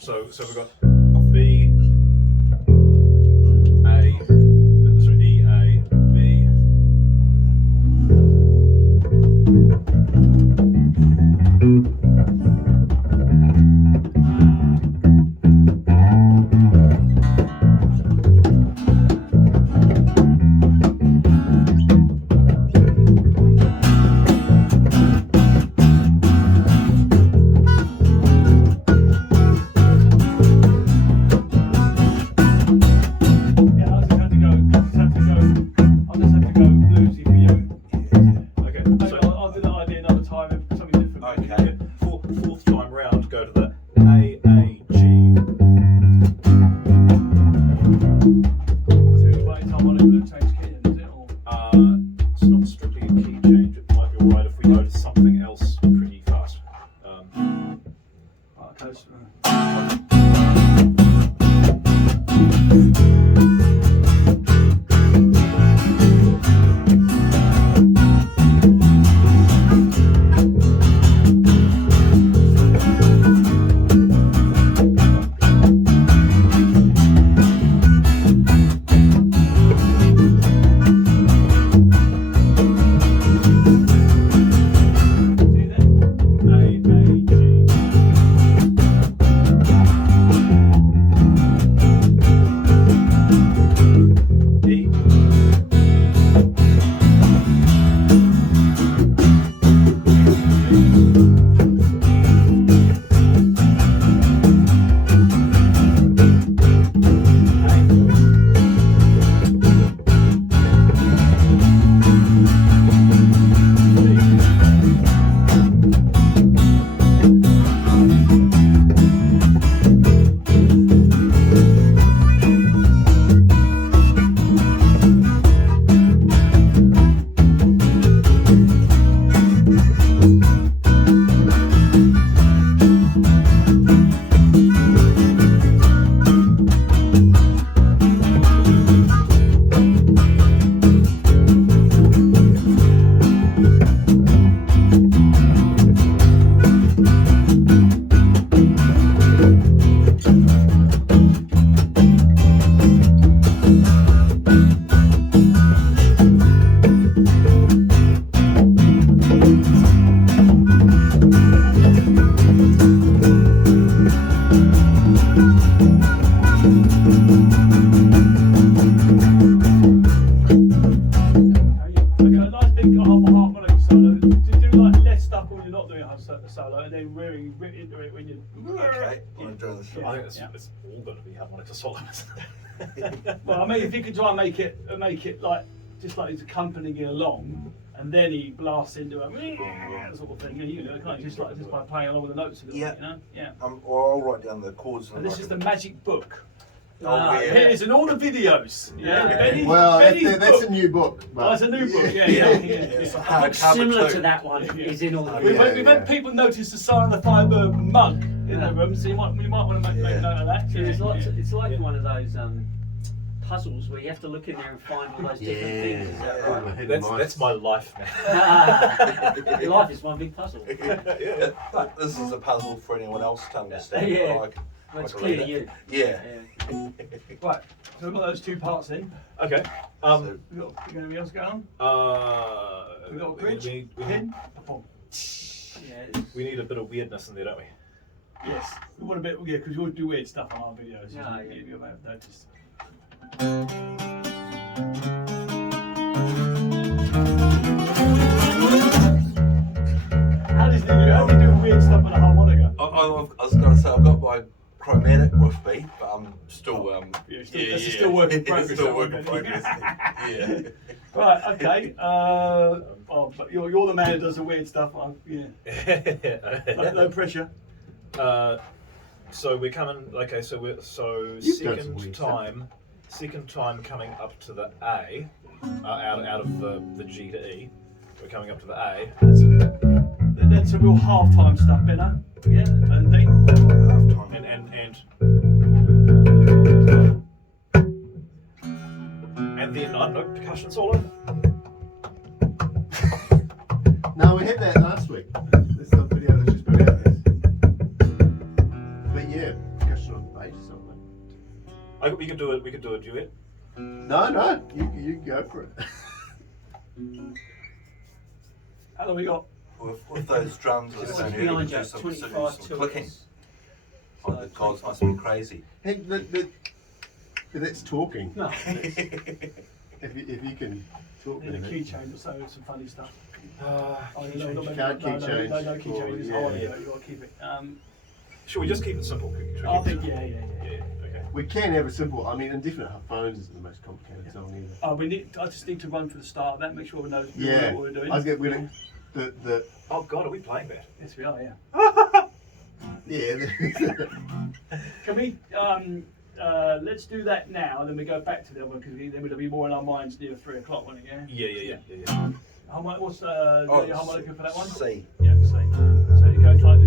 So we've got B, A, sorry, E, A, B. Fourth time round, go to the A, G. It's not strictly a key change. It might be alright if we go to something else pretty fast. Solo, and then really rip into it when you. Okay, I'm enjoying the show. I think it's all going to be harmonica solos. Well, I mean, if you could try and make it like just like he's accompanying it along, and then he blasts into a sort of thing, you know, kind of just by playing along with the notes a little bit, you know, yeah. Or I'll write down the chords. And this is the magic book. Oh, yeah. Here it is in all the videos. Yeah. Benny's That's book. a new book. Oh, it's a new book. Yeah. So A book similar to that one is in all the We've Yeah, had people notice the sign of the Firebird mug in the room, so you might want to make note of that. It's like one of those puzzles where you have to look in there and find all those different things. Is that right? That's my life now. Your life is one big puzzle. But this is a puzzle for anyone else to understand. Yeah. Like, Well, it's like clear to read you. it. Yeah. Right, so we've got those two parts in. Okay. We've got anything else going on? We've got a bridge, we pin, a pump. we need a bit of weirdness in there, don't we? Yes, we want a bit, yeah, because we always do weird stuff on our videos. Yeah, You may have noticed. How do you do weird stuff on a harmonica? I was going to say I've got my chromatic with me, but I'm still Still work in progress. Still work in progress. Yeah. Right, okay. Well, but you're the man who does the weird stuff. No pressure. So we're coming. Okay, so we're second time coming up to the A, out of the G to E. We're coming up to the A. That's a real half-time stuff, Benno. Yeah, and then and then I don't know, percussion solo. No, we had that last week. This is the video that's just put out there. But yeah, we could do it. We could do a duet. No, you go for it. How long we got? With those drums, I Just said behind earlier, you, do some 25 clicking. tours. Oh, the gods must be crazy. Hey, but that's talking. No. If you can talk In a with key it. change or so, some funny stuff. Uh, Oh, key no, change. no, Can't no, key change. No key Or, changes. yeah. Oh, you gotta keep it. Should we just keep it simple? Should we I keep think, it- yeah. Yeah. Okay. We can have a simple. I mean, indefinite phones isn't the most complicated song either. I just need to run for the start of that, make sure we know Yeah, what we're doing. I was getting the Oh God, are we playing that? Yes, we are, yeah. yeah. Can we, let's do that now, and then we go back to the other one, because then it'll be more in our minds near 3 o'clock, won't it, yeah? Yeah. How much, what's, Oh, how much looking for that one? C. Yeah, same. So it goes like,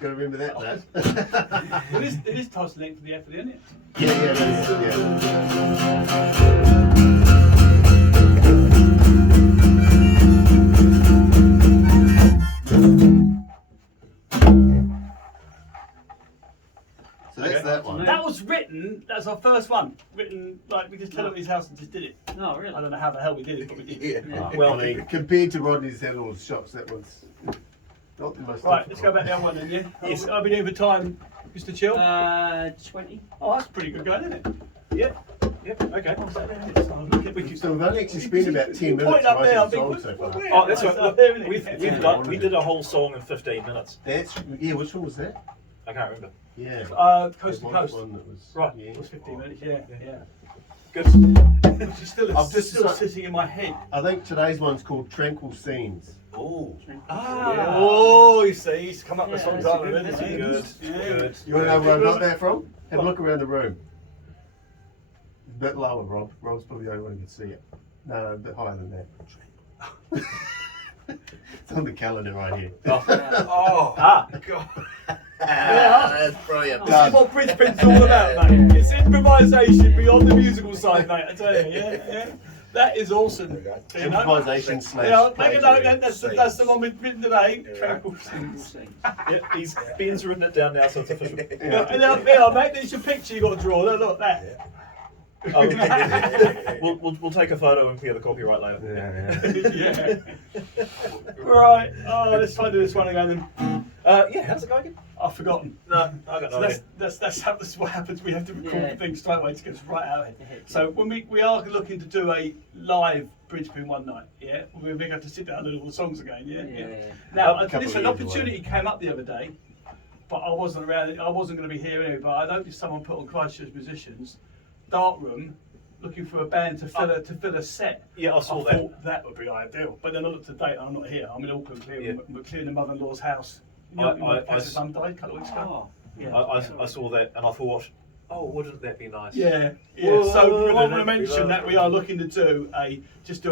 Gotta remember that. It is toss length for the effort, isn't it? Yeah, it is, yeah. So that's that one. That was written, that's our first one. Written, like, we just turned up at his house and just did it. No, really. I don't know how the hell we did it, but we did. Yeah. Yeah. Well, I mean, compared to Rodney's had all the shots, that one's not the most. Right, let's go back to the other one then, yeah? Yes. I've been here for time, Mr. Chill. 20. Oh, that's pretty good going, isn't it? Yep. Okay. Oh, so there it is. Oh, look at we So we've only actually spent about 10 minutes Point up there, writing I the think. song so far. Oh, that's right. Look, There it is. we did a whole song in 15 minutes. That's, yeah, which one was that? I can't remember. Yeah. Coast to That coast. one that was, Right. yeah. It was 15 minutes, yeah. Good. Which is still, I've just still decided- sitting in my head. I think today's one's called Tranquil Scenes. Oh. Ah. Oh, you see, he's come up with Yeah, songs that's like a good- that. that's a Good. Yeah. Good. You want to know where I got that from? Have a look around the room. A bit lower, Rob. Rob's probably the only one who can see it. No, a bit higher than that. It's on the calendar right here. Oh, God. that's brilliant. This is what Bridgepin's all about, mate. It's improvisation beyond the musical side, mate. I tell you, yeah. That is awesome. You know? Improvisation slash. Yeah, make a note. plagiarism. That's the one we've written today. Yeah. Tranquil Tranquil Scenes. scenes. Yeah, Ben's written it down now, so it's official. Yeah, mate, there's your picture you got to draw. Look, that. Oh, we'll take a photo and clear the copyright later. Yeah. Right. Oh, let's try to do this one again then. Yeah, how's it going again? I've forgotten. No, I got So no idea. that's what happens. We have to record Yeah. things straight away to get us right out of here. Yeah. So when we are looking to do a live Bridgepin one night, yeah, we're going to have to sit down and do all the songs again, yeah. Yeah. Now, A couple listen, of an years opportunity came up the other day, but I wasn't around. I wasn't going to be here anyway. But I noticed someone put on Christchurch Musicians, Dark Room, looking for a band to fill a set. Yeah, I saw I that. thought that would be ideal. But then I looked at the date. I'm not here. I'm in Auckland clearing, Yeah. clearing the mother-in-law's house. You know, I- my pastor's mum died a couple of weeks ago. Oh, Yeah. I saw that and I thought, oh, wouldn't that be nice? Yeah, yeah. Whoa, So I want to that'd be mention that we lovely. are looking to do a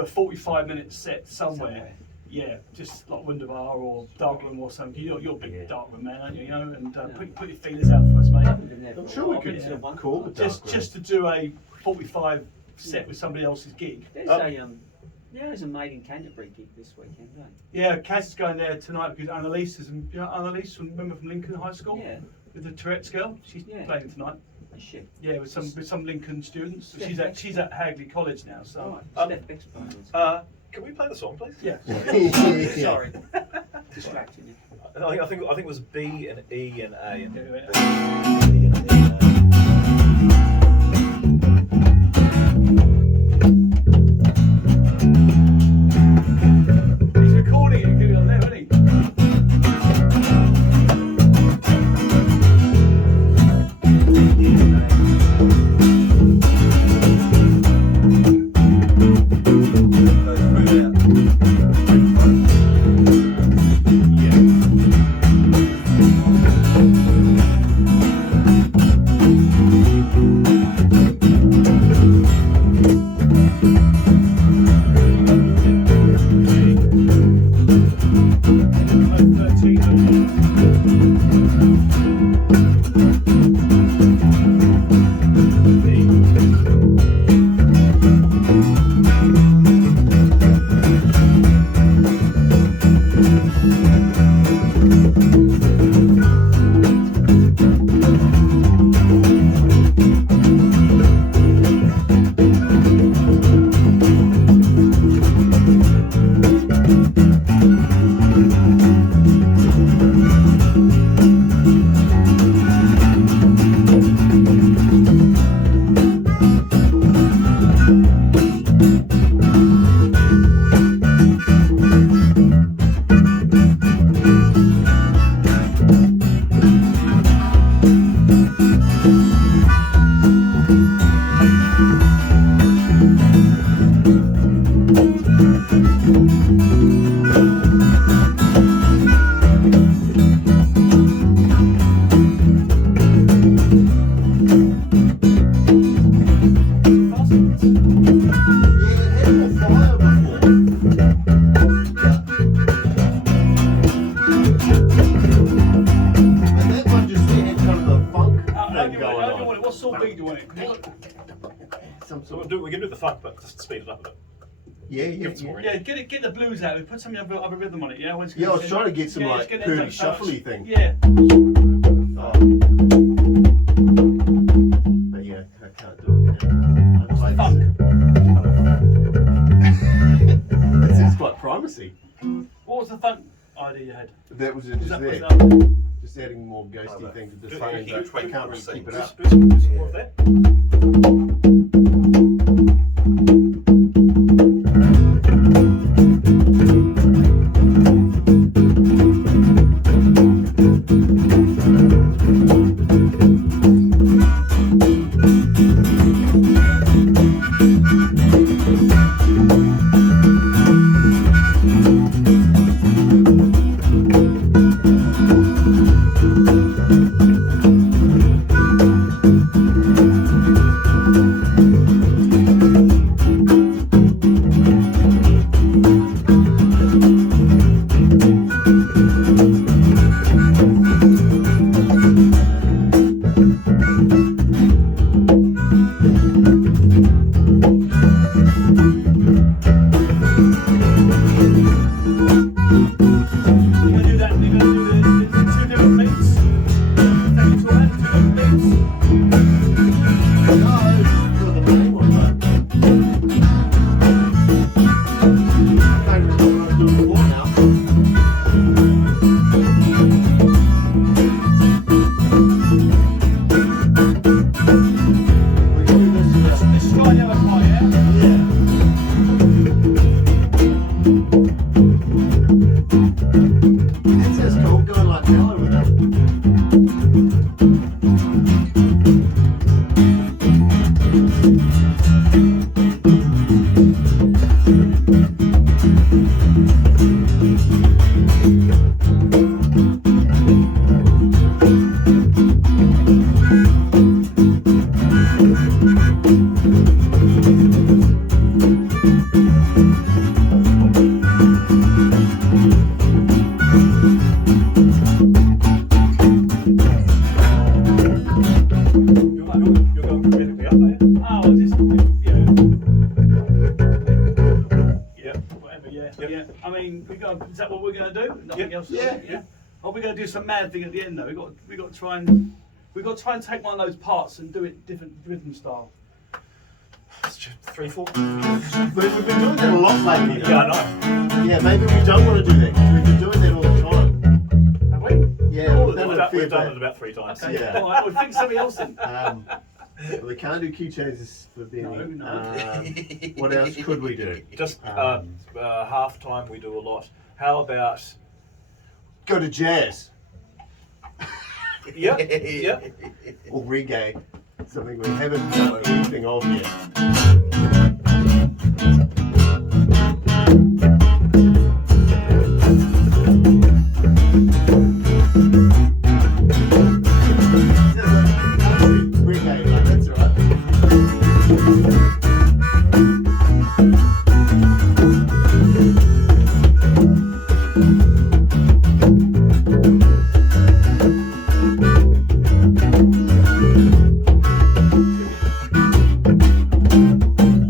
45-minute set somewhere. Somewhere. Yeah, just like Wunderbar or Darkroom or something. You're a big Yeah. Darkroom man, aren't you? You know, and Yeah. put your feelers out for us, I mate. haven't been there I'm for a sure we while. could I've been to one. call the Dark Room. Just to do a 45 set with somebody else's gig. There's there's a Made in Canterbury gig this weekend, don't Yeah, Kaz is going there tonight because Annalise is, you know, Annalise, remember from Lincoln High School? Yeah. With the Tourette's girl, she's Yeah. playing tonight. Oh, shit. Yeah, with some Lincoln students. Steph She's Beck's at Hagley College now, so. All right. Steph Beck's playing. Can we play the song, please? Yeah. Sorry. Distracting you. I think it was B and E and A. And Yeah. He's recording it, good on there, isn't he? Like 13. What sort of beat do you want it? 'Cause you've got- Some So sort of, we can do the funk, but just speed it up a bit. yeah. Yeah, get the blues out. Put some other rhythm on it. Yeah, when it's Yeah, I was trying to get some Yeah, like just get that Purdy done shuffly first. thing. Yeah. But yeah, I can't do it. I just like Funk. This is quite primacy. What was the funk idea you had? That was Was just that, there. was that, Just adding more ghosty things to the Do phone, it but I here, can't really keep it Do up. some more of that. That's cool. Going like yellow with that. You're going phonetically up, are you? Oh, just Yeah. whatever. Yeah, Yep. yeah. I mean, is that what we're going to do? Nothing Yeah. else? Yeah. Yeah. Are we going to do some mad thing at the end though? We got to try and take one of those parts and do it different rhythm style. It's just 3, 4. We've been doing that a lot lately. though. Yeah, I know. Yeah, maybe we don't want to do that because we've been doing that all the time. Have we? Yeah, All we've of done it. it a fair We've done bit. it about 3 times. Okay. Yeah. All right. We'll think something else in. We can't do key changes for Benny. No. What else could we do? Just Um, half time we do a lot. How about? Go to jazz Yeah, yeah. or reggae, something we haven't done anything of yet. Reggae, like, that's all right.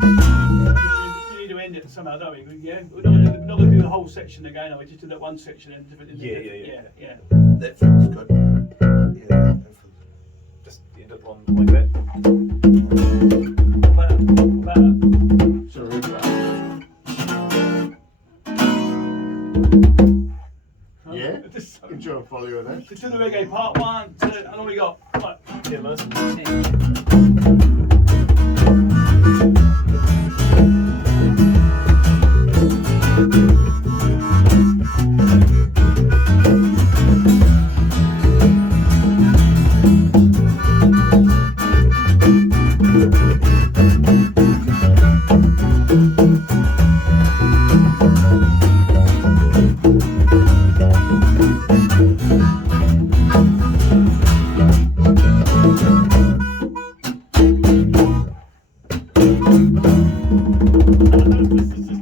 We need to end it somehow, don't we? Yeah. We're not going to do the whole section again. Are we just do that one section and different. Yeah. That feels good. Yeah, that feels Just end it on like that. Better. So reggae. Yeah? Just I'm sure I'll follow you with that. to do the reggae part 1, 2, and all we got. Right. 10 minutes.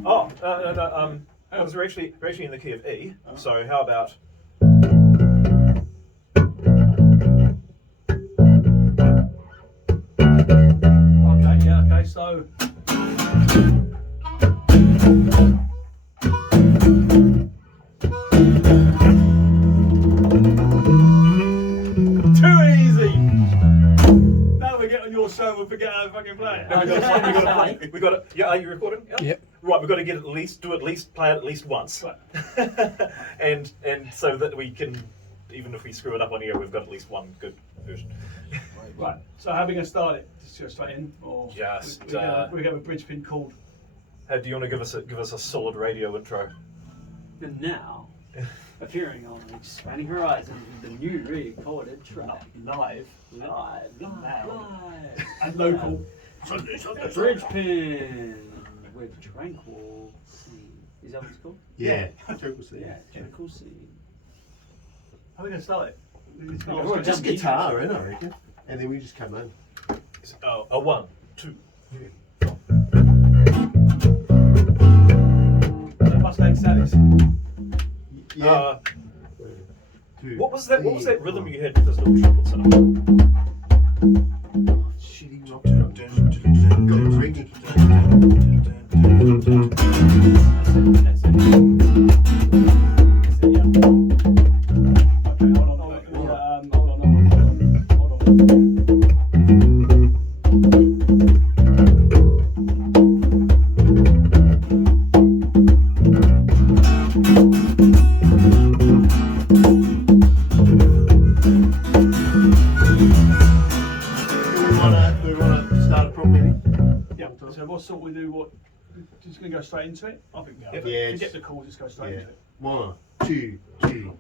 Oh, no. We're actually in the key of E. So how about? Okay, yeah, okay, so. Too easy! Now we get on your show and we'll forget how to fucking play it. No, we got to. We got to. Yeah, are you recording? Yeah. Yep. Right, we've got to play it at least once, Right. and so that we can, even if we screw it up on here, we've got at least one good version. Right, so how are we going to start it? Just go straight in? Or Just, we have a bridge pin called. Do you want to give us a solid radio intro? And now, appearing on Expanding Horizons with the new recorded track. Live. Live. And local. Bridge Pin with Tranquil Sea. Is that what it's called? Yeah. Triple C. Yeah, Tranquil Sea. How are we going to start it? It's not- Everyone Just jump in. guitar, I reckon. And then we just come in. Oh, a 1, 2, 3. Mustang Salis. Yeah. What was that? What was that rhythm you had with those little trumpets in it? Shitty rock. Got reggae. That's it. Yeah. Okay, hold on. Hold on. Do we want to start it properly? Yeah. So what sort we do? What? Just gonna go straight into it? I think we are. Yep. Yeah, Forget it's- the call. Just go straight Yeah. into it. 1, 2, 3.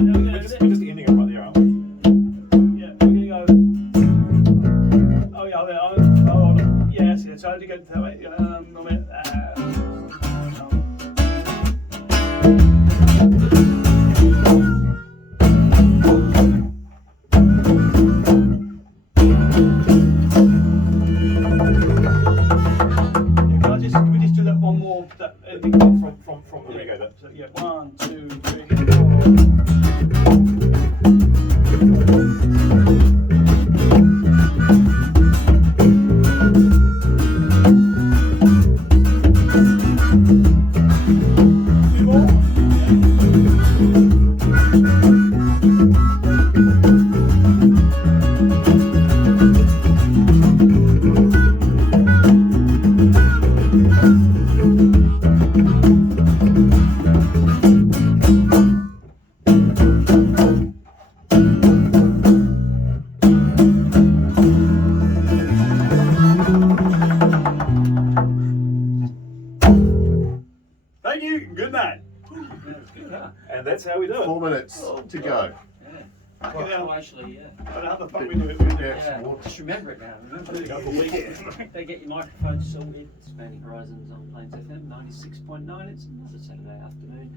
We're just ending it right there, aren't we? Yeah, we're gonna go. Oh yeah, hold on. Yes, yeah. So I had to go that way. A minute. Can we just do that one more? That from There we go, that. So yeah, 1, 2, 3, 4. Two more. Thank you. Good night. And that's how we do it. 4 minutes to go. Oh, actually, yeah. I don't know how the fuck we do it. We do it. Yeah. Just remember it now. Remember There you go for a weekend. They get your microphone sorted. Spanning Horizons on Plains FM 96.9. It's another Saturday afternoon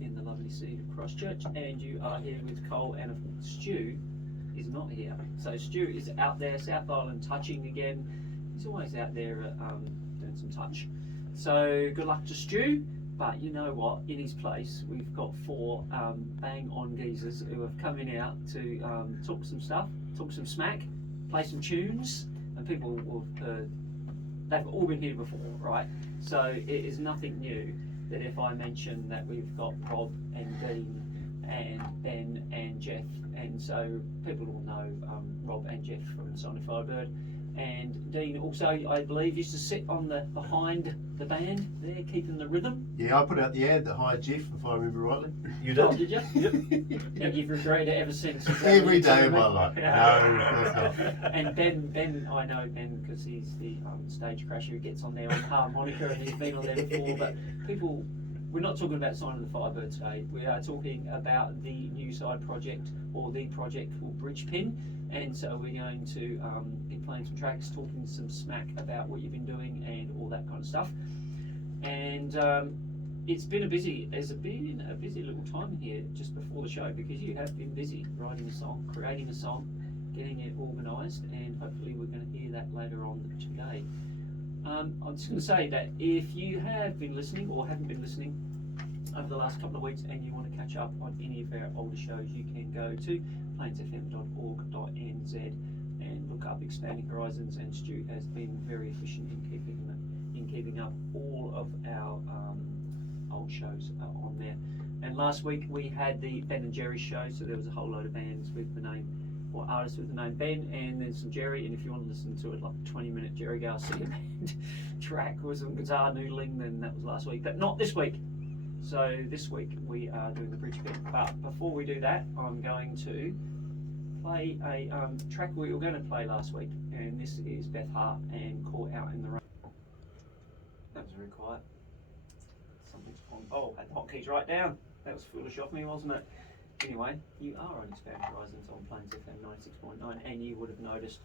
in the lovely city of Christchurch, and you are here with Cole, and Stu is not here. So Stu is out there, South Island, touching again. He's always out there doing some touch. So good luck to Stu. But you know what? In his place, we've got 4 bang-on geezers who have come in out to talk some stuff, talk some smack, play some tunes, and people will have heard. They've all been here before, right? So it is nothing new that if I mention that we've got Rob and Dean and Ben and Jeff, and so people will know Rob and Jeff from the Sonic Firebird. And Dean also, I believe, used to sit on the behind the band there, keeping the rhythm. Yeah, I put out the ad that hired Jeff, if I remember rightly. You did? Oh, did you? And you've regretted it ever since. Is that what Every you're day telling of me? my life. Yeah. No, of course not. And Ben, I know Ben because he's the stage crasher who gets on there on harmonica, and he's been on there before. But people, we're not talking about Sign of the Firebird today. We are talking about the new side project, or the project called Bridgepin. And so we're going to be playing some tracks, talking some smack about what you've been doing and all that kind of stuff. And it's been there's been a busy little time here just before the show, because you have been busy writing a song, creating a song, getting it organised, and hopefully we're going to hear that later on today. I'm just going to say that if you have been listening or haven't been listening over the last couple of weeks and you want to catch up on any of our older shows, you can go to plainsfm.org.nz and look up Expanding Horizons, and Stu has been very efficient in keeping up all of our old shows on there. And last week we had the Ben and Jerry show, so there was a whole load of bands with the name, or artists with the name Ben, and then some Jerry. And if you want to listen to it, like a 20-minute Jerry Garcia band track with some guitar noodling, then that was last week, but not this week. So this week we are doing the bridge bit, but before we do that, I'm going to play a track we were going to play last week, and this is Beth Hart and Caught Out in the Rain. That was very quiet. Something's on. Oh, I had the hotkeys right down. That was foolish of me, wasn't it? Anyway, you are on Expanding Horizons on Plains FM 96.9, and you would have noticed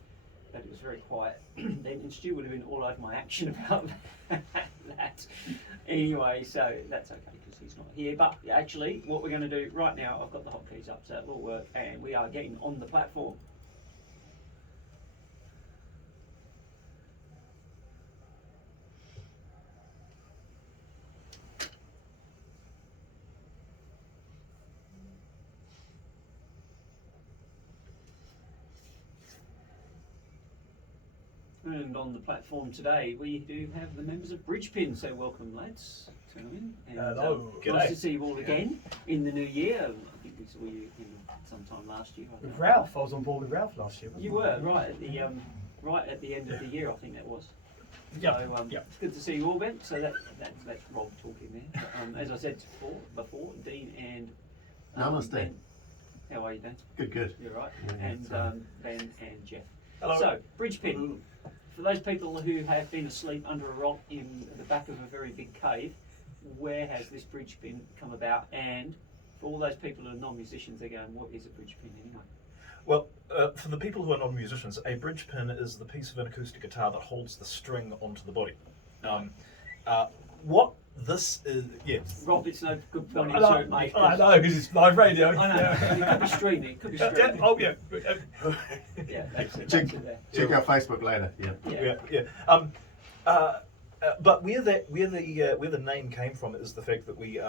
that it was very quiet. Then Stu would have been all over my action about that. Anyway, so that's okay because he's not here. But actually, what we're going to do right now, I've got the hotkeys up, so it will work, and we are getting on the platform. And on the platform today, we do have the members of Bridgepin. So welcome, lads. Turn them in. And, Hello. nice G'day. to see you all again in the new year. I think we saw you in sometime last year. I don't With know. Ralph, I was on board with Ralph last year. Wasn't You were right at the end of the year, I think that was. Yep, So yep. it's good to see you all, Ben. So that's Rob talking there. But, as I said before, Dean and Namaste. Ben. How are you, Dan? Good. You're right. Yeah, And sorry. Ben and Jeff. Hello. So, Bridgepin. For those people who have been asleep under a rock in the back of a very big cave, where has this Bridgepin come about? And for all those people who are non-musicians, they're going, what is a Bridgepin anyway? Well, for the people who are non-musicians, a bridge pin is the piece of an acoustic guitar that holds the string onto the body. What this is, yes. Rob, it's no good pointing I to know, it, mate. I know, because it's live radio. I know. Yeah. It could be streaming. It could be streaming. Oh, yeah. Yeah, that's it. Check, That's it there. check our Facebook later. Yeah. Yeah. But where the name came from is the fact that we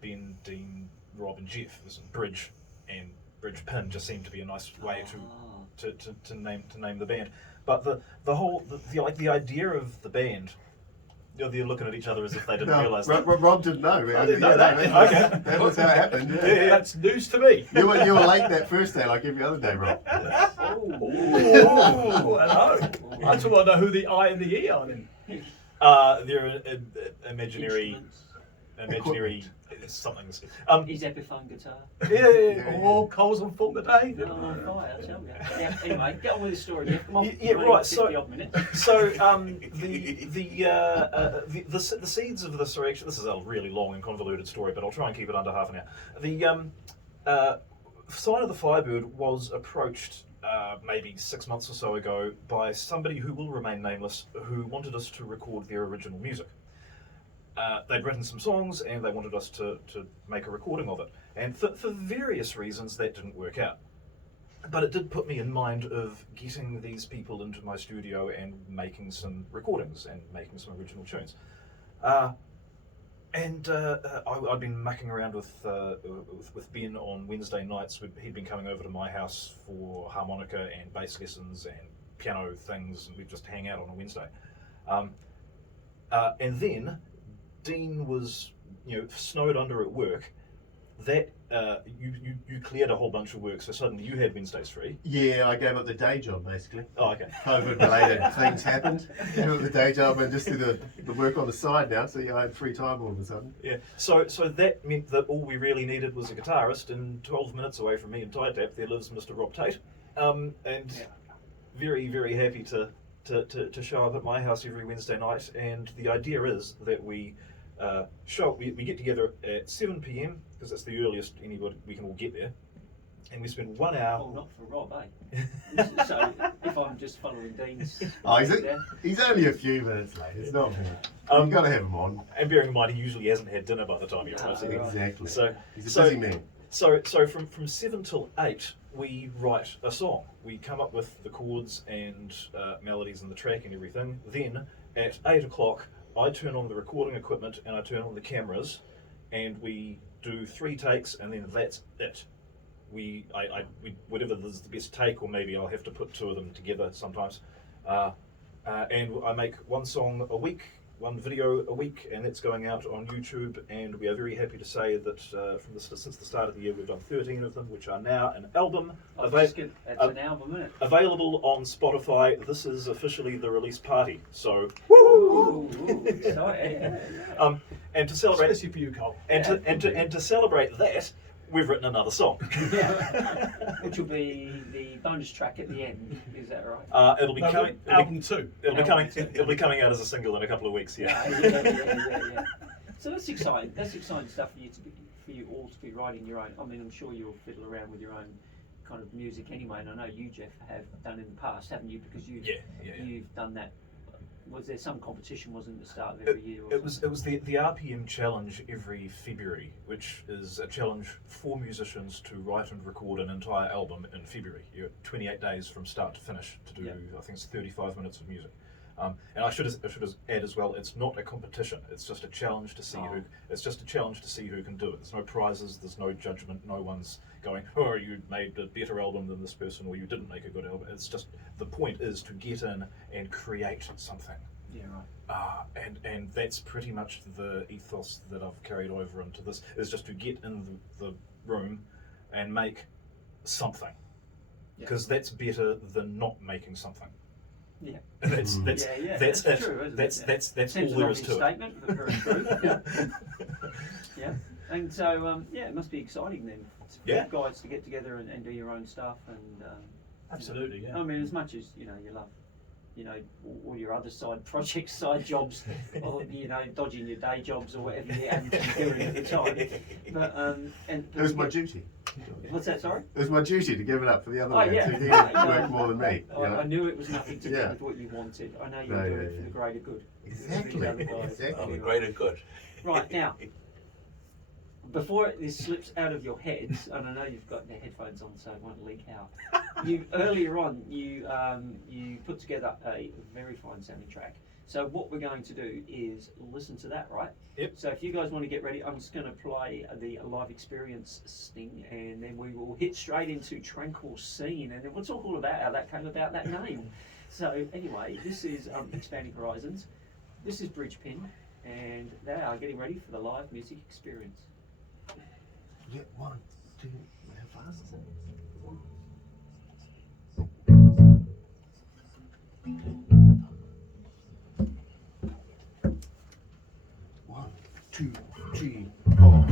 Ben, Dean, Rob, and Jeff. This is Bridge and Bridge Pin just seemed to be a nice way to name the band. But the idea of the band. They're looking at each other as if they didn't realise that. Rob didn't know. I didn't know that. Okay. That was how it happened. Yeah. Yeah. That's news to me. You were late that first day, like every other day, Rob. Oh, hello. I just want to know who the I and the E are then. They're imaginary somethings. His Epiphone guitar. Yeah. Oh, Cole's on full today. No, on fire, I tell you. Yeah, anyway, get on with the story, Jeff. Come on. Yeah, right, so- 50 odd minutes. So the seeds of this are actually, this is a really long and convoluted story, but I'll try and keep it under half an hour. The Sign of the Firebird was approached maybe 6 months or so ago by somebody who will remain nameless, who wanted us to record their original music. They'd written some songs and they wanted us to make a recording of it. And for various reasons that didn't work out. But it did put me in mind of getting these people into my studio and making some recordings and making some original tunes. I'd been mucking around with Ben on Wednesday nights. He'd been coming over to my house for harmonica and bass lessons and piano things, and we'd just hang out on a Wednesday. And then Dean was, snowed under at work, that you cleared a whole bunch of work, so suddenly you had Wednesdays free. Yeah, I gave up the day job basically. Oh, okay. COVID-related things happened. Gave up the day job and just do the work on the side now. So yeah, I had free time all of a sudden. Yeah. So that meant that all we really needed was a guitarist, and 12 minutes away from me in Tide Tap, there lives Mr. Rob Tate, and very, very happy to show up at my house every Wednesday night. And the idea is that we we get together at 7 p.m. because that's the earliest anybody we can all get there, and we spend 1 hour. Oh, not for Rob, eh? So if I'm just following Dean's. Oh, is it? Yeah. He's only a few minutes late. It's not bad. You've got to have him on. And bearing in mind, he usually hasn't had dinner by the time he arrives. Right. Exactly. So He's a busy man. So from 7 till 8, we write a song. We come up with the chords and melodies and the track and everything. Then at 8 o'clock, I turn on the recording equipment and I turn on the cameras, and we do 3 takes, and then that's it. We whatever is the best take, or maybe I'll have to put 2 of them together sometimes. And I make 1 song a week, 1 video a week, and that's going out on YouTube. And we are very happy to say that since the start of the year, we've done 13 of them, which are now an album. That's an album, isn't it? Available on Spotify. This is officially the release party. So, Ooh, exciting. and to celebrate, Especially for you, Cole. and to celebrate that, we've written another song. Yeah. Which will be the bonus track at the end. Is that right? It'll be coming. Album 2. It'll be coming out as a single in a couple of weeks. Yeah. Yeah. So that's exciting. That's exciting stuff for you all to be writing your own. I mean, I'm sure you'll fiddle around with your own kind of music anyway, and I know you, Jeff, have done in the past, haven't you? Because you've done that. Was there some competition, wasn't it, at the start of every year? It was the RPM challenge every February, which is a challenge for musicians to write and record an entire album in February. You have 28 days from start to finish to do. I think it's 35 minutes of music. And I should add as well, it's not a competition. It's just a challenge to see who can do it. There's no prizes. There's no judgment. No one's going, oh, you made a better album than this person, or you didn't make a good album. It's just, the point is to get in and create something. Yeah, right. And that's pretty much the ethos that I've carried over into this, is just to get in the room and make something, because that's better than not making something. Yeah. And that's true, it. isn't That's it? that's all there is to it. Statement, but very true. Yeah. And so it must be exciting then for you guys to get together and do your own stuff and. Absolutely, yeah. I mean, as much as you love, all your other side projects, side jobs, or dodging your day jobs or whatever you happen to be doing at the time. But It was my duty. What's that? Sorry. It was my duty to give it up for the other Oh, man. yeah. So he worked more than me. I knew it was nothing to do with what you wanted. I know you're doing it for the greater good. Exactly. Oh, the greater good. Right now, before this slips out of your heads, and I know you've got the headphones on, so it won't leak out. Earlier on, you put together a very fine sounding track. So what we're going to do is listen to that, right? Yep. So if you guys want to get ready, I'm just going to play the live experience sting, and then we will hit straight into Tranquil Scene, and then we'll talk all about how that came about, that name. So anyway, this is Expanding Horizons. This is Bridgepin, and they are getting ready for the live music experience. Yeah, 1, 2, how fast is it? 1, 2, 3, 4.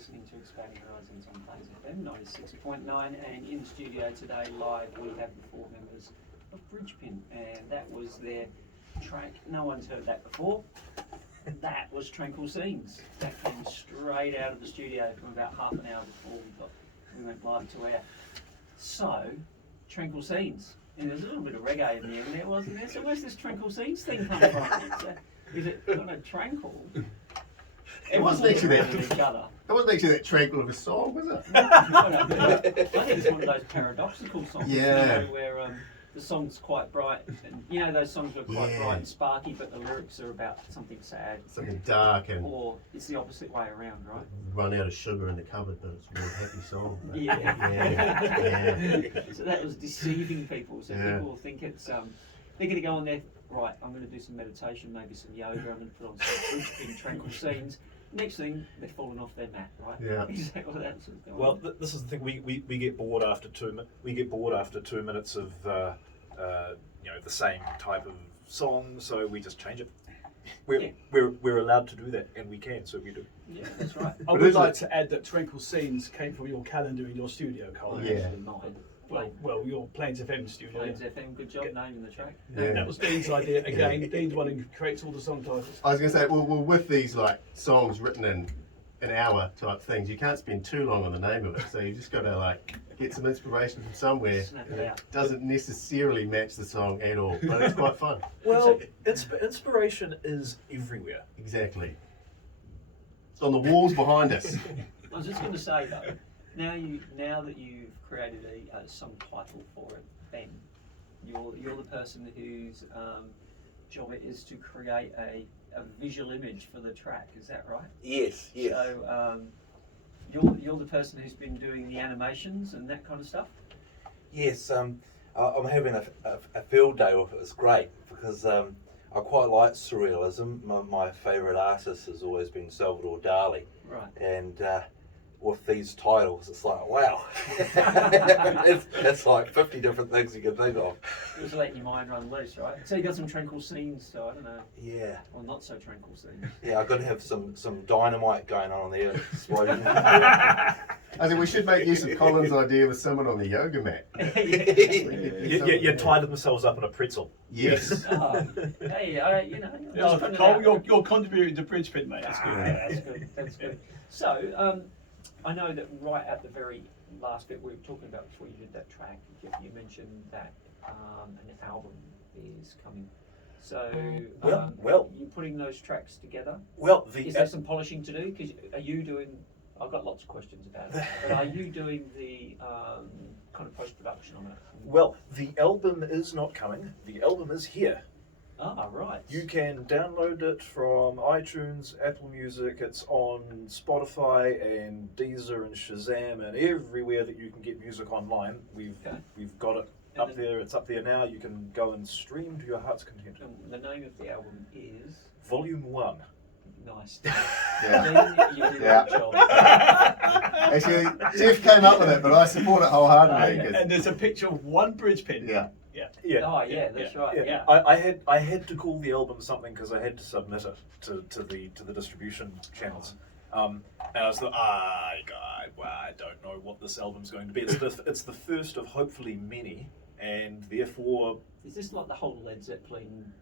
listening to Expanding Horizons on Plains FM 96.9, and in the studio today live we have the four members of Bridgepin, and that was their track. No one's heard that before. That was Tranquil Scenes. That came straight out of the studio from about half an hour before we went live to air. So, Tranquil Scenes. And there's a little bit of reggae in there, wasn't there? So where's this Tranquil Scenes thing come from? Is it kind of tranquil? It wasn't actually Everyone's looking around at each other. It wasn't actually that tranquil of a song, was it? I think it's one of those paradoxical songs, Yeah. you know, where the song's quite bright, and you know those songs are quite bright and sparky, but the lyrics are about something sad, Something dark and or it's the opposite way around, right? run out of sugar in the cupboard, but it's a real happy song. But Yeah. So that was deceiving people. So Yeah. people think it's they're going to go on there. Right, I'm going to do some meditation, maybe some yoga. I'm going to put on some in tranquil scenes. Next thing, they're falling off their mat, right? Yeah. Exactly what that's going Well, on. this is the thing. We get bored after 2 minutes of the same type of song, so we just change it. We're allowed to do that, and we can, so we do. Yeah, that's right. I But would is like it- to add that Tranquil Scenes came from your calendar in your studio, Cole. Yeah. Actually mine. Well, your Plains FM studio. Plains FM, good job naming the track. Yeah. That was Dean's idea again. Dean's the one who creates all the song titles. I was going to say, well, with these like songs written in an hour type things, you can't spend too long on the name of it. So you just got to like get some inspiration from somewhere. Snap it out. Doesn't necessarily match the song at all, but it's quite fun. Well, inspiration is everywhere. Exactly. It's on the walls behind us. I was just going to say though, now that you've created a song title for it, Ben, you're the person whose job it is to create a visual image for the track. Is that right? Yes, yes. So you're the person who's been doing the animations and that kind of stuff. Yes, I'm having a field day with it. It's great because I quite like surrealism. My favourite artist has always been Salvador Dali, Right. and with these titles, it's like, wow, it's like 50 different things you can think of. Just letting your mind run loose, right? So you got some tranquil scenes, so I don't know, Yeah, or not so tranquil scenes. yeah, I've got to have some dynamite going on there. Exploding. I think we should make use of Colin's idea with someone on the yoga mat. You tied themselves up in a pretzel. Yes. Hey, Yeah, just putting it Cole, out. you're contributing to Bridgepin, mate. That's good. Yeah, that's good. That's good. So, I know that right at the very last bit we were talking about before you did that track, you mentioned that an album is coming. So, Well. you're putting those tracks together. Well, Is there some polishing to do? Because are you doing? I've got lots of questions about it. But are you doing the kind of post production on it? well, the album is not coming. The album is here. Ah, right. You can download it from iTunes, Apple Music. It's on Spotify and Deezer and Shazam and everywhere that you can get music online. We've got it And up then- there. It's up there now. You can go and stream to your heart's content. The name of the album is Volume 1. Nice. Yeah. Ben, you did Yeah. a good job. Actually, Jeff came up with it, but I support it wholeheartedly. 'cause- And there's a picture of one Bridgepin. yeah. Yeah. Oh yeah, that's right. Yeah. I had to call the album something because I had to submit it to the distribution channels. And I was like, I don't know what this album's going to be. It's the first of hopefully many, and therefore, Is this like the whole Led Zeppelin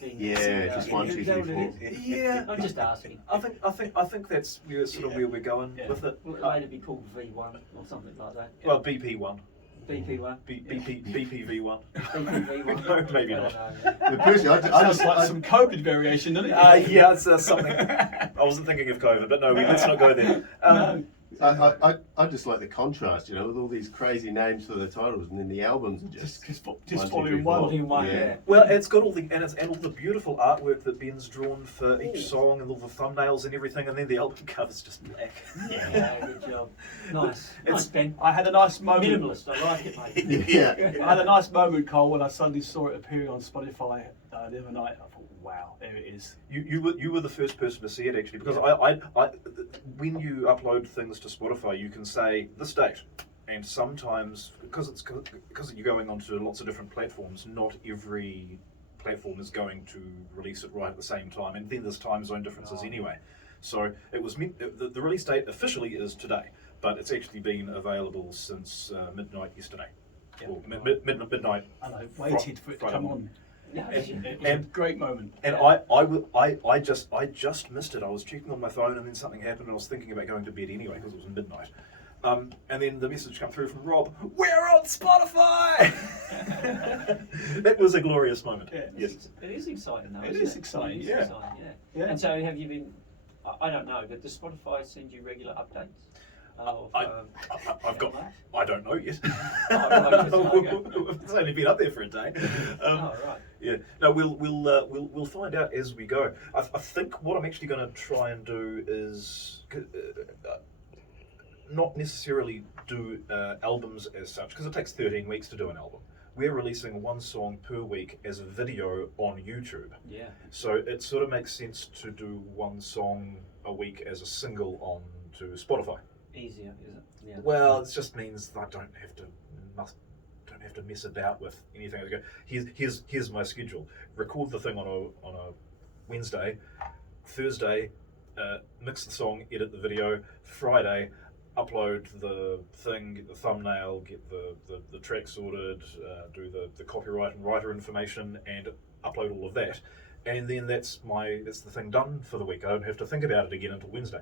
thing? Yeah, just 1, 2, 3, 4. yeah. I'm just asking. I think that's sort of where we're going Yeah. with it. Will it later be called V1 or something like that? Well, BP1, BP1? BPV1. BPV1? Maybe I not. don't know. But personally, I Sounds just, like I, some COVID variation, doesn't it? Yeah, it's something. I wasn't thinking of COVID, but no, let's not go there. No. I just like the contrast, with all these crazy names for the titles, and then the albums are just. Just 1, 2, volume 3, one. 4. Volume 1, Yeah. yeah. Well, it's got all the beautiful artwork that Ben's drawn for each song, and all the thumbnails and everything, and then the album cover's just black. Yeah, good job. Nice. Nice, Ben. I had a nice moment. Minimalist, I like it, mate. Yeah. I had a nice moment, Cole, when I suddenly saw it appearing on Spotify the other night. I thought, wow, there it is. You were the first person to see it actually, because I when you upload things to Spotify, you can say this date, and sometimes because you're going onto lots of different platforms, not every platform is going to release it right at the same time, and then there's time zone differences anyway. So it was the release date officially is today, but it's actually been available since midnight yesterday. Yeah. Or midnight. And I waited for it to Friday come morning. on. Yeah, It was a great moment. And I just missed it. I was checking on my phone, and then something happened, and I was thinking about going to bed anyway because it was midnight. And then the message come through from Rob, "We're on Spotify!" It was a glorious moment. Yeah. Yes. It is exciting though. It isn't is exciting, It is yeah. exciting, yeah. Yeah. And so have you been? I don't know, but does Spotify send you regular updates? Of, I've got. downloads? I don't know yet. right, It's only been up there for a day. Oh right. Yeah. No, we'll find out as we go. I think what I'm actually going to try and do is not necessarily do albums as such, because it takes 13 weeks to do an album. We're releasing one song per week as a video on YouTube. Yeah. So it sort of makes sense to do one song a week as a single on to Spotify. Easier, is it? Yeah. Well, it just means that I don't have to mess about with anything. I go, here's my schedule. Record the thing on a Wednesday, Thursday, mix the song, edit the video. Friday, upload the thing, get the thumbnail, get the track sorted, do the copyright and writer information, and upload all of that. And then that's the thing done for the week. I don't have to think about it again until Wednesday.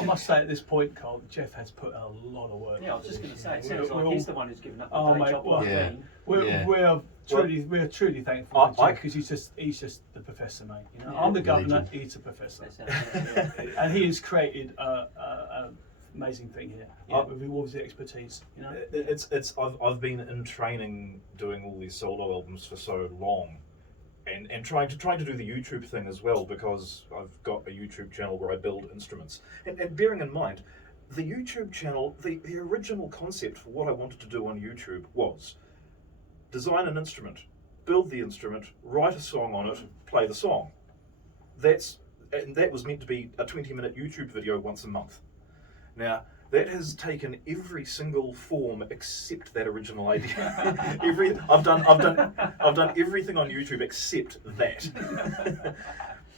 I must say at this point, Carl, Jeff has put a lot of work. Yeah, I was just going to say, it We're- sounds we're like he's all- the one who's given up the Oh, day mate, job well, like yeah. me. We're truly thankful to I- Jeff because he's just the professor, mate. You know, Yeah. I'm the governor, Legend. he's the professor, That sounds like, yeah. and he has created a amazing thing here. Yeah. With all his expertise, you know. I've been in training doing all these solo albums for so long, and trying to do the YouTube thing as well, because I've got a YouTube channel where I build instruments. And bearing in mind, the YouTube channel, the original concept for what I wanted to do on YouTube was design an instrument, build the instrument, write a song on it, play the song. That was meant to be a 20-minute YouTube video once a month. Now, that has taken every single form except that original idea. I've done everything on YouTube except that.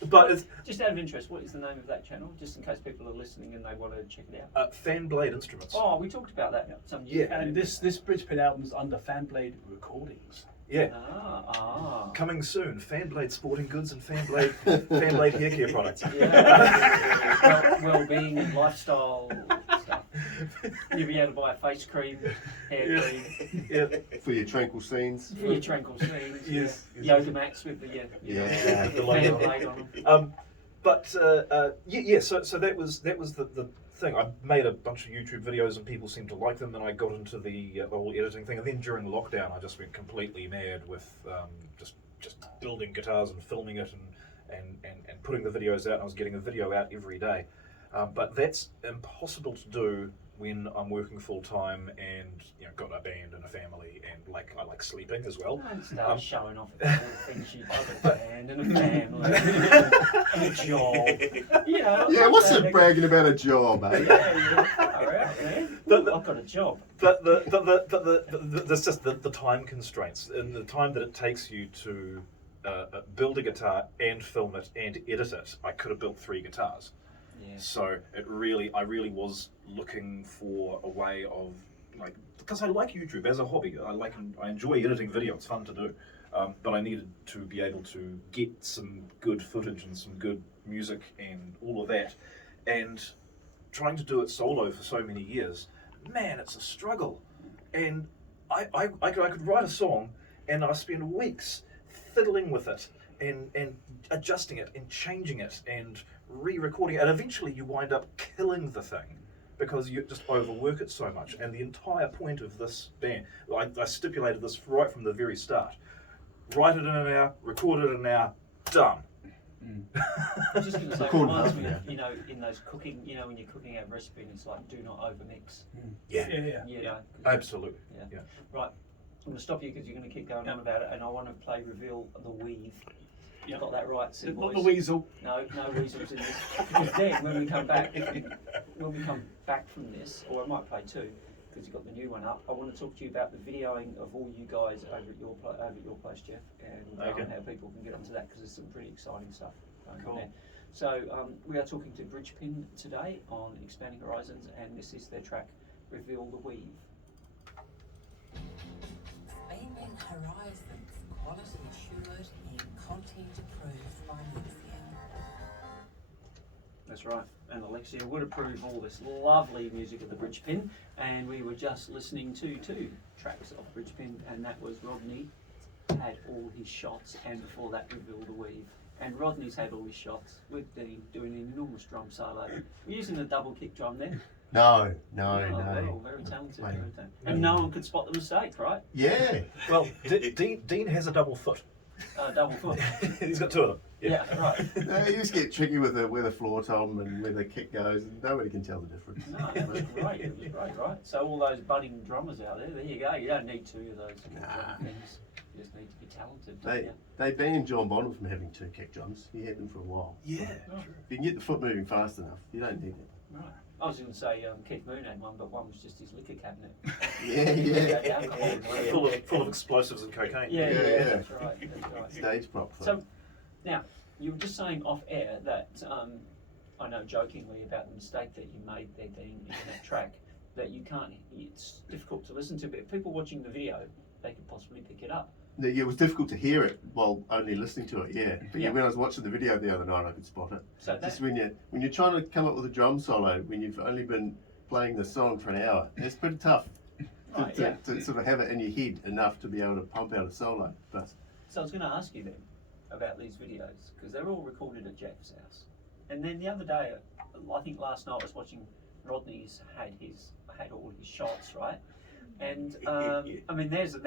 But it's Just out of interest, what is the name of that channel? Just in case people are listening and they want to check it out. Fanblade Instruments. Oh, we talked about that some Yeah. years ago. And this Bridgepin album's under Fanblade Recordings. Yeah. Ah. Coming soon, Fanblade Sporting Goods and Fanblade Hair Care products. Yeah. Well-being and lifestyle stuff. You'll be able to buy a face cream, hair cream, Yeah. For your tranquil scenes. your tranquil scenes, Yes. yoga mats with the Yeah. the fan blade on them. So that was the thing. I made a bunch of YouTube videos and people seemed to like them, and I got into the whole editing thing. And then during lockdown, I just went completely mad with just building guitars and filming it and putting the videos out. And I was getting a video out every day, but that's impossible to do when I'm working full time and got a band and a family, and I like sleeping as well. And start showing off about all the things you've got a band and a family and a job. Yeah, what's it bragging about a job, mate? Yeah, far out, man. I've got a job. But there's just the time constraints and the time that it takes you to build a guitar and film it and edit it. I could have built 3 guitars. Yeah. So I really was looking for a way of because I like YouTube as a hobby. I enjoy editing video. It's fun to do, but I needed to be able to get some good footage and some good music and all of that. And trying to do it solo for so many years, man, it's a struggle. And I could write a song and I spend weeks fiddling with it and adjusting it and changing it and re-recording it, and eventually you wind up killing the thing because you just overwork it so much. And the entire point of this band, I stipulated this right from the very start: write it in an hour, record it in an hour, done. I was just going to say, it Record reminds half me an of, in those cooking, when you're cooking out a recipe and it's like, do not overmix. Yeah, Yeah. absolutely. Right, I'm going to stop you because you're going to keep going on about it, and I want to play Reveal the Weave. You got that right, Sid Not Boys? the weasel. No weasels in this. Because then, when we come back from this, or I might play 2, because you've got the new one up, I want to talk to you about the videoing of all you guys over at your place, Jeff, and Okay. how people can get onto that, because there's some pretty exciting stuff going on Cool. there. So we are talking to Bridgepin today on Expanding Horizons, and this is their track, Reveal the Weave. Expanding Horizons, quality assured and content approved by Alexia. That's right, and Alexia would approve all this lovely music of the Bridgepin, and we were just listening to 2 tracks of Bridgepin, and that was Rodney had all his shots, and before that Reveal the Weave. And Rodney's had all his shots with Dean doing an enormous drum solo. We're using the double kick drum there. No. Well, very talented, very talented. And no one could spot the mistake, right? Yeah. Well, Dean has a double foot. Double foot. He's got 2 of them. Yeah, right. No, you just get tricky with where the floor tom and where the kick goes, and nobody can tell the difference. No, it was great. It was great, right? So all those budding drummers out there, there you go. You don't need 2 of those drum things. You just need to be talented. They banned John Bonham from having 2 kick drums. He had them for a while. Yeah. Oh, If you can get the foot moving fast enough, you don't need it. right. I was going to say Keith Moon had one, but one was just his liquor cabinet. Yeah. Alcohol. Full of explosives and cocaine. Yeah, Yeah. that's right. That's right. Stage prop. So, now, you were just saying off air that, I know jokingly about the mistake that you made there, Dean, in that track, that you can't, it's difficult to listen to, but if people watching the video, they could possibly pick it up. It was difficult to hear it while only listening to it, yeah. But Yeah. when I was watching the video the other night, I could spot it. So that, Just when you're trying to come up with a drum solo, when you've only been playing the song for an hour, it's pretty tough right, to, yeah. to sort of have it in your head enough to be able to pump out a solo. But So I was going to ask you then about these videos, because they're all recorded at Jeff's house. And then the other day, I think last night I was watching Rodney's had all his shots, right? And I mean, there's a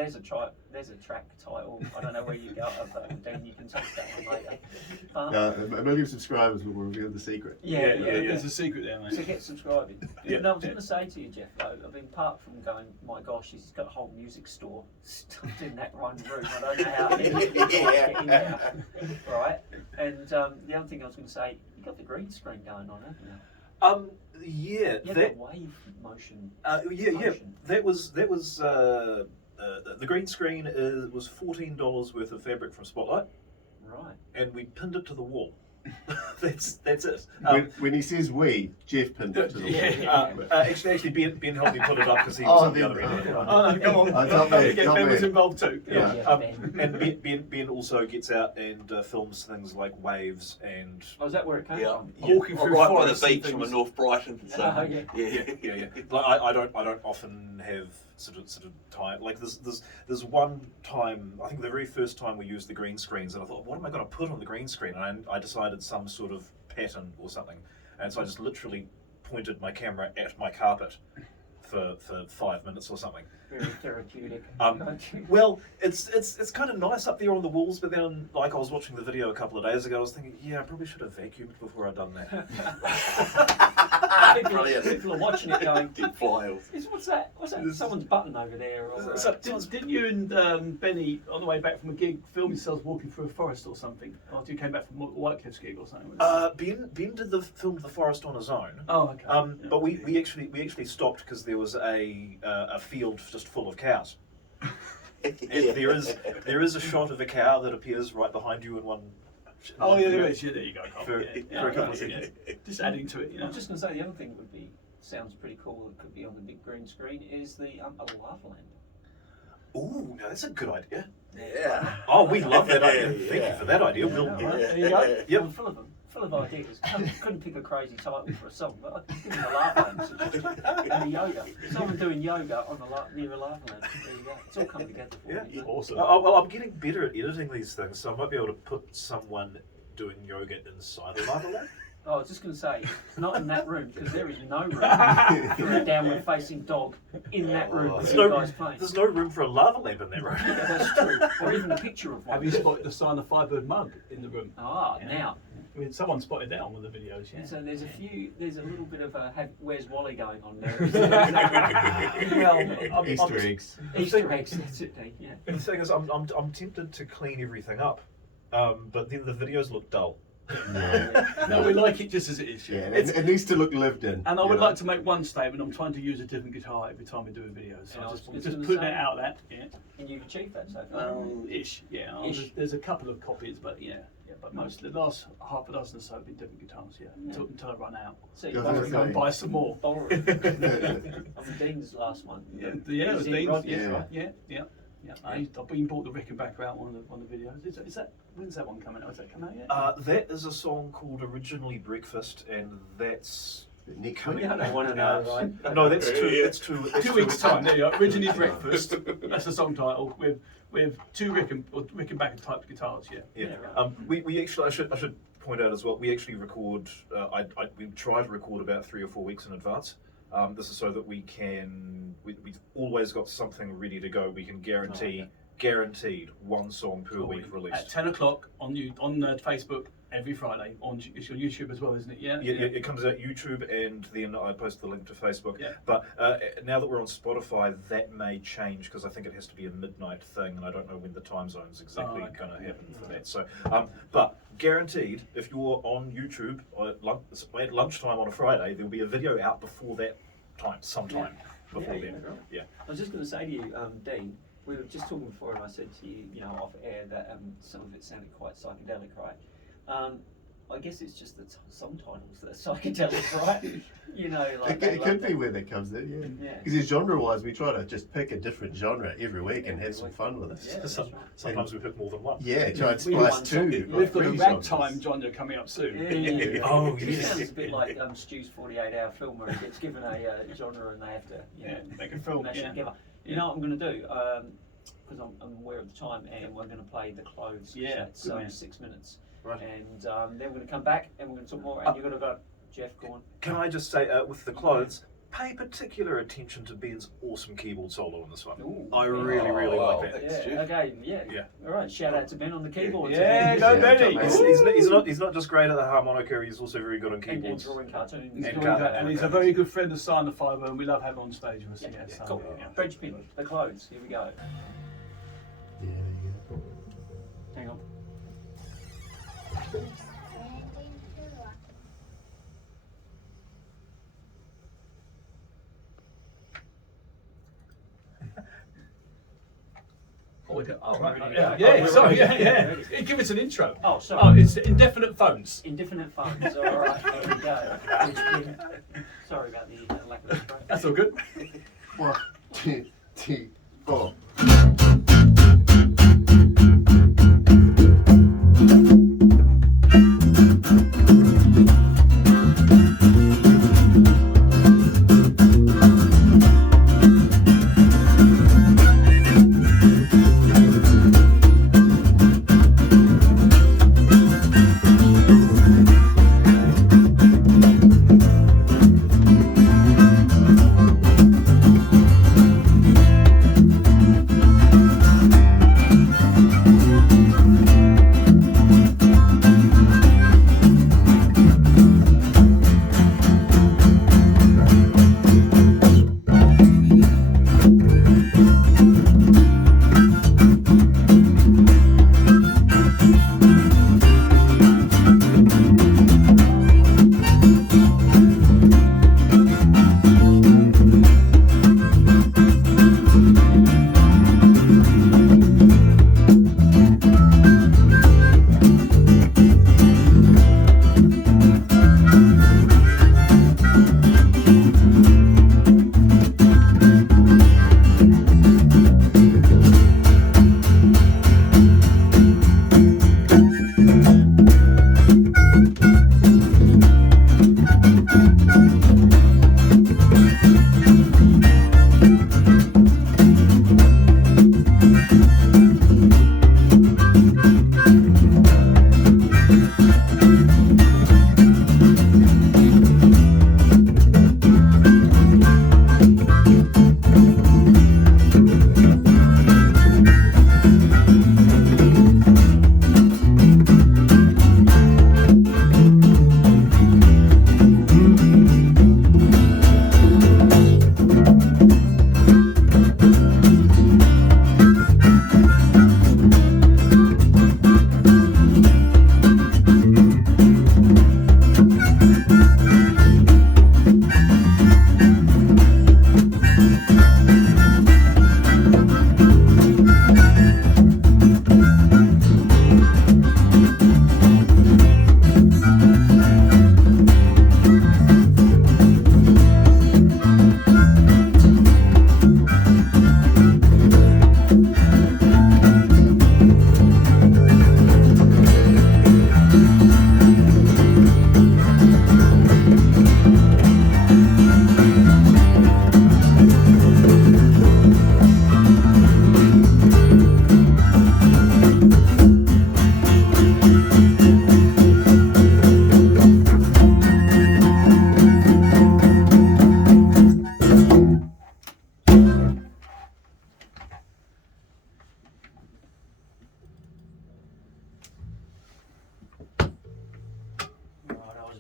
track title. I don't know where you go, but then you can text that one later. a million subscribers will reveal the secret. Yeah. There's a secret there, mate. So get subscribing. Yeah. No, I was going to say to you, Jeff, though, I mean, apart from going, my gosh, he's got a whole music store stuffed in that one room. I don't know how anyone can get in there, right? And the other thing I was going to say, you got the green screen going on, haven't you? Yeah. Yeah, That. the wave motion. Yeah. motion. That was the green screen was $14 worth of fabric from Spotlight, Right. and we pinned it to the wall. that's it. When he says we, Jeff pinned it to the wall. Actually, Ben helped me put it up because he was Oh, on the Ben- other end. Oh no, come on. Top man, Yeah, top Ben was man. involved too. Yeah, Yeah, Ben. and Ben also gets out and films things like waves and Oh, is that where it came Yeah. from? Walking through right by the forests and beach from things. North Brighton. So. Oh, yeah. yeah. Like I don't often have sort of time. Like there's one time, I think the very first time we used the green screens, and I thought, what am I going to put on the green screen? And I decided some sort of pattern or something, and so I just literally pointed my camera at my carpet for 5 minutes or something. Very therapeutic. Well, it's kind of nice up there on the walls, but then like I was watching the video a couple of days ago, I was thinking, yeah, I probably should have vacuumed before I'd done that. Brilliant. People are watching it going, Did fly off. what's that? What's that? Someone's button over there. Or, So- Didn't you and Benny, on the way back from a gig, film yourselves walking through a forest or something? After you came back from a Whitecliff's gig or something? Ben did filmed the forest on his own. Oh, okay. Yeah. But we actually stopped because there was a field just full of cows. And there is a shot of a cow that appears right behind you in one. Oh yeah, there is. Yeah, there you go. Carl. For- Yeah, for a couple of yeah. seconds. Just adding to it, you know. I'm just going to say the other thing would be, sounds pretty cool, that could be on the big green screen, is the a lava lamp. Ooh, now that's a good idea. Yeah. Oh, we love that idea. Yeah. Thank you for that idea. We'll, Yeah, right, there you go. Yep. I'm full of them. Full of ideas. Couldn't pick a crazy title for a song, but I could give them a lava lamp. And the yoga. Someone doing yoga on near a lava lamp. There you go. It's all coming together for Yeah. me. Awesome. well, I'm getting better at editing these things, so I might be able to put someone doing yoga inside a lava lamp. Oh, I was just going to say, not in that room, because there is no room for a downward facing dog in that room with There's you no, guys playing. there's no room for a lava lamp in that room. Yeah, that's true. Or even a picture of one. Have you spotted the sign of Firebird mug in the room? Ah, now. I mean, someone spotted that on one of the videos. Yeah. So there's a little bit of a where's Wally going on there. Well, Easter eggs. Easter eggs, that's it, Dave, yeah. The thing is, I'm tempted to clean everything up, but then the videos look dull. No, we like it just as it is. Yeah, It's- it needs to look lived in. And I you would know. like to make one statement. I'm trying to use a different guitar every time we do a video. So Yeah, I I'm was just gonna putting say. it out that. Yeah. And you've achieved that so far. Ish. Yeah. Ish. There's a couple of copies, but yeah. but most the last half a dozen or so have been different guitars. Yeah, until I run out. So Yeah, you I was I'll gonna go and say- buy some more. borrow it. I mean, Dean's last one. Yeah, it was Is it Dean's. Rod? Yeah, Yeah. right. Yeah. I've been bought the Rickenbacker out on the videos. Is that when's that one coming out? Has that come out yet? That is a song called Originally Breakfast, and that's Nick, coming Yeah, they want to know, right? No, that's two. 2 weeks time. There you go. Originally Breakfast. That's the song title with two Rickenbacker type guitars. Yeah. Yeah. Yeah, We actually I should point out as well. We actually record. We try to record about 3 or 4 weeks in advance. This is so that we can. We've always got something ready to go. We can guaranteed one song per week At released. 10 o'clock on Facebook every Friday. It's your YouTube as well, isn't it? Yeah. Yeah, it comes out YouTube, and then I post the link to Facebook. Yeah. But now that we're on Spotify, that may change because I think it has to be a midnight thing, and I don't know when the time zone's exactly okay. going to happen for that. So, but guaranteed, if you're on YouTube at lunchtime on a Friday, there'll be a video out before that time, sometime before Yeah, then. right. Yeah. I was just going to say to you, Dean, we were just talking before, and I said to you, off air that some of it sounded quite psychedelic, right? I guess it's just the song titles that are psychedelic, right? It could be where that comes in, yeah. Yeah. Because genre-wise, we try to just pick a different genre every week and have some fun with it. Yeah, that's right. Sometimes we pick more than one. Yeah, try and We do splice one two. song. or We've got a three ragtime genres. genre coming up soon. Yeah. Oh, It yes. sounds a bit like Stu's 48-hour film where he gets given a genre and they have to Make a film. mash it Yeah. together. You know what I'm going to do? Because I'm aware of the time, and we're going to play The Clothes. Yeah, That's good man. 6 minutes. Right. And then we're going to come back and we're going to talk more. And you're going to go, Jeff, go on. Can I just say, with the clothes, pay particular attention to Ben's awesome keyboard solo on this one. Ooh, I Ben. really wow. like that. Thanks, Yeah, Jeff. okay, yeah. Yeah. All right, shout out to Ben on the keyboard. Yeah, today. go Yeah, Benny. top man. He's not just great at the harmonica, he's also very good on And keyboards. drawing cartoons. He's, And doing Carter. that, and he's a very good friend of Sign the Fibre, and we love having him on stage with us. Yeah, Yeah, so, cool. yeah. Bridgepin, The Clothes. Here we go. Yeah, there you go. Hang on. Oh, right. Ready to Yeah, go. yeah, Oh, we're sorry, ready. yeah. Ready. Hey, give us an intro. Oh, sorry. Oh, it's indefinite phones. Indefinite phones. All right, here we go. Bridgepin. Sorry about the lack of intro. That's all good. 1, 2, 3, 4.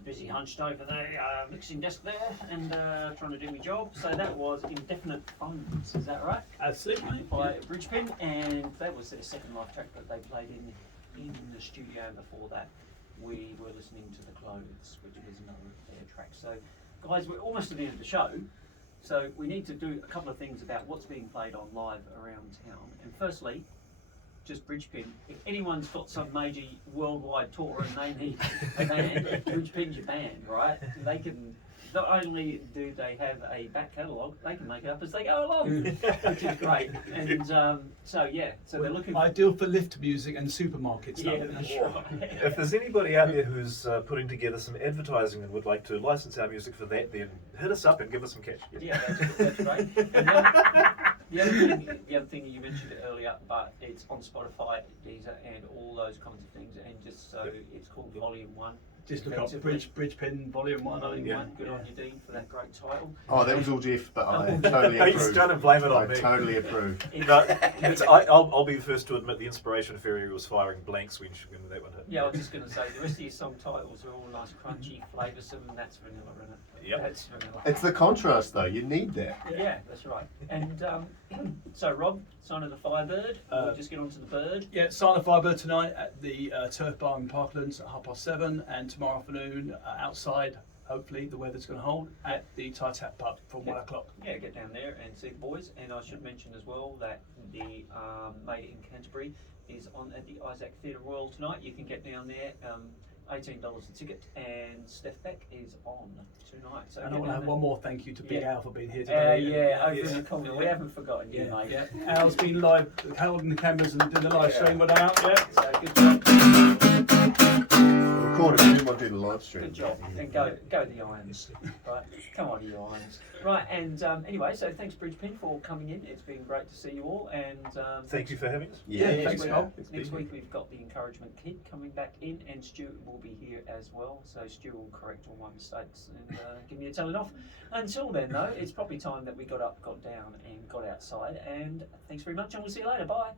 busy hunched over the mixing desk there and trying to do my job. So that was Indefinite Phones, is that right? Absolutely. By Bridgepin, and that was their second live track that they played in the studio. Before that, we were listening to The Clothes, which was another of their track. So, guys, we're almost at the end of the show. So we need to do a couple of things about what's being played on live around town. And firstly, just Bridgepin. If anyone's got some major worldwide tour and they need a band, Bridgepin's your band, right? They can. Not only do they have a back catalogue, they can make it up as they go along, which is great. And so they're looking. Ideal for lift music and supermarket stuff. Yeah, that's right. If there's anybody out there who's putting together some advertising and would like to license our music for that, then hit us up and give us some cash. Yeah, that's great. And the other thing you mentioned earlier, but it's on Spotify, Deezer, and all those kinds of things. And just so it's called Volume 1. Just look up Bridgepin Volume 1. Volume Yeah. 1. Good on you, Dean, for that great title. Oh, that was all Jeff, but I totally He's approve. trying to blame it on I me. totally approve. No, I'll be the first to admit the Inspiration Fairy was firing blanks when that one hit. Yeah, I was just going to say, the rest of your song titles are all nice, crunchy, flavoursome, and that's vanilla, isn't it? Yep. That's vanilla. It's the contrast, though. You need that. Yeah, that's right. And so, Rob, Sign of the Firebird. We'll just get on to the bird. Yeah, Silent Firebird tonight at the Turf Bar in Parklands at 7:30, and tomorrow afternoon outside, hopefully the weather's going to hold, at the Tie Tap Pub from 1 o'clock. Yeah, get down there and see the boys. And I should mention as well that the Made in Canterbury is on at the Isaac Theatre Royal tonight. You can get down there. $18 a ticket, and Steph Beck is on tonight. So And I get want to down have there. one more thank you to Big Yeah. Al for being here today. Over Yes. in the corner. We haven't forgotten you, Yeah, mate. yeah. Al's been live, holding the cameras and doing the live stream with Al. Yeah. So good job. Record it, we didn't want to do the live stream. Good job. And go the Irons. Right. Come on, you Irons. Right. And anyway, so thanks, Bridgepin, for coming in. It's been great to see you all. And Thank you for having us. Yeah, thanks, next, Carl. next week we've got the encouragement kid coming back in, and Stu will be here as well. So Stu will correct all my mistakes and give me a telling off. Until then, though, it's probably time that we got up, got down, and got outside. And thanks very much, and we'll see you later. Bye.